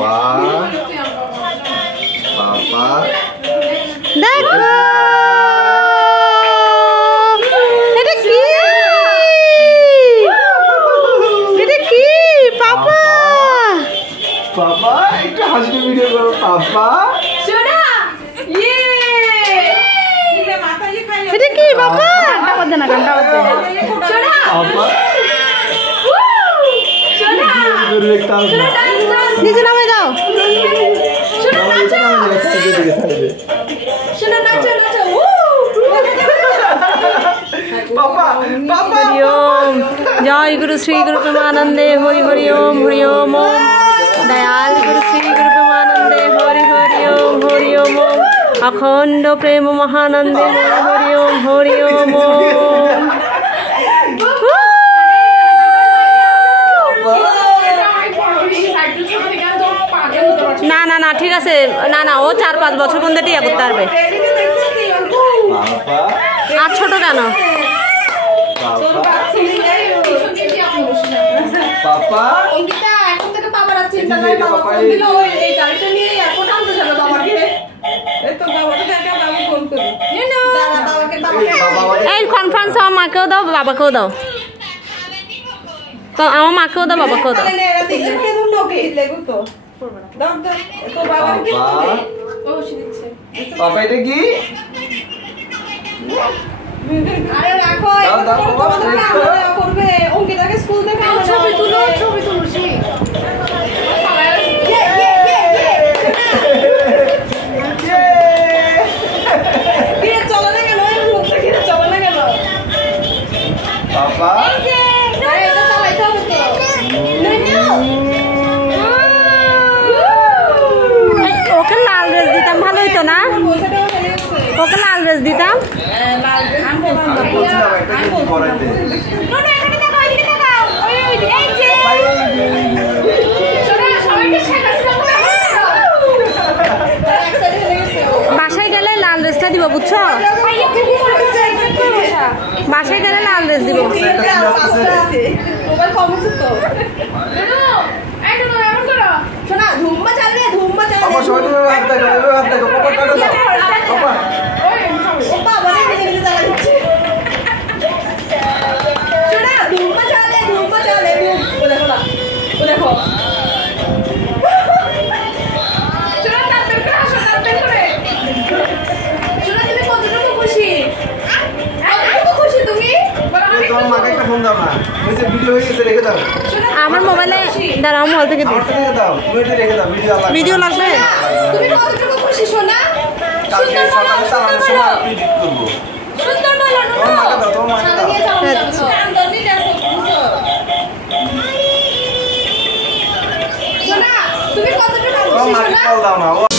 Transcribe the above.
পাপা পাপা দেখো এটা কি পাপা পাপা একটু হাসি ভিডিও করো পাপা এটা কি বাবা ঘন্টা বাজে না ঘন্টা বাজে পাপা নিচে নামে দাও जय गुरु श्री गुरु प्रेमानंदे हरि हरि ओम ओम दयाल गुरु श्री गुरु प्रेमानंदे हरि हरि ओम अखंड प्रेम महानंदे हरि ओम ओम ना ना ना ठीक है ना ना वो 4-5 বছর পর্যন্ত টিয়া করতে পারবে আর ছোট কেন পাপা অঙ্কিতা এখন থেকে বাবার চিন্তা করে বাবা ফোন দিল এই গাড়িটা নিয়ে এখন আনতে যাবে বাবাকে এই তো বাবাকে দেখা বাবা ফোন করে না দাদা বাবাকে এই কনফারেন্স আমার মাকেও দাও বাবাকেও দাও তো আমার মাকেও দাও বাবাকেও দাও এরা তিনজন কে ধরলো ওকে লেগো তো দাও দাও তো বাবা কি করবে ও শিখছে পাপা এটা কি আরে রাখো দাও করবে অঙ্কিতাকে স্কুল থেকে ছবি তুলো সি পাপা ওকে লাল ড্রেস দিতাম ভালো হইতো না ওকে লাল ড্রেস দিতাম বাসায় গেলে লাল ড্রেসটা দিব বুঝছো বাসায় গেলে লাল ড্রেস দিব শোনা ধুম্মা চালে পাপা সবাই তুমি হাত দেখো পাপা টাটা দাও পাপা ও বাবা রে নিজে চালা দিচ্ছে শোনা ধুম্মা চালে ও দেখো না ও দেখো শোনা তাতে ক্রাশ তাতে করে শোনা তুমি কতটুকু খুশি কতটুকু খুশি তুমি তোমার মাকে একটা ফোন দাও না ওইসে ভিডিও হয়ে গেছে রেখে দাও আমার মোবাইলে দাঁড়াও মোবাইল থেকে দিই রেখে দাও তুমি রেখে দাও ভিডিও লাগবে তুমি কতটুকু খুশি সোনা কালকে সকালে চালানোর সময় আপনি এডিট করবো সুন্দর বলো তোমার মাকে দাও তোমার মাকে দাও সোনা তুমি কতটুকু খুশি তোমার মাকে সোনা কল দাও না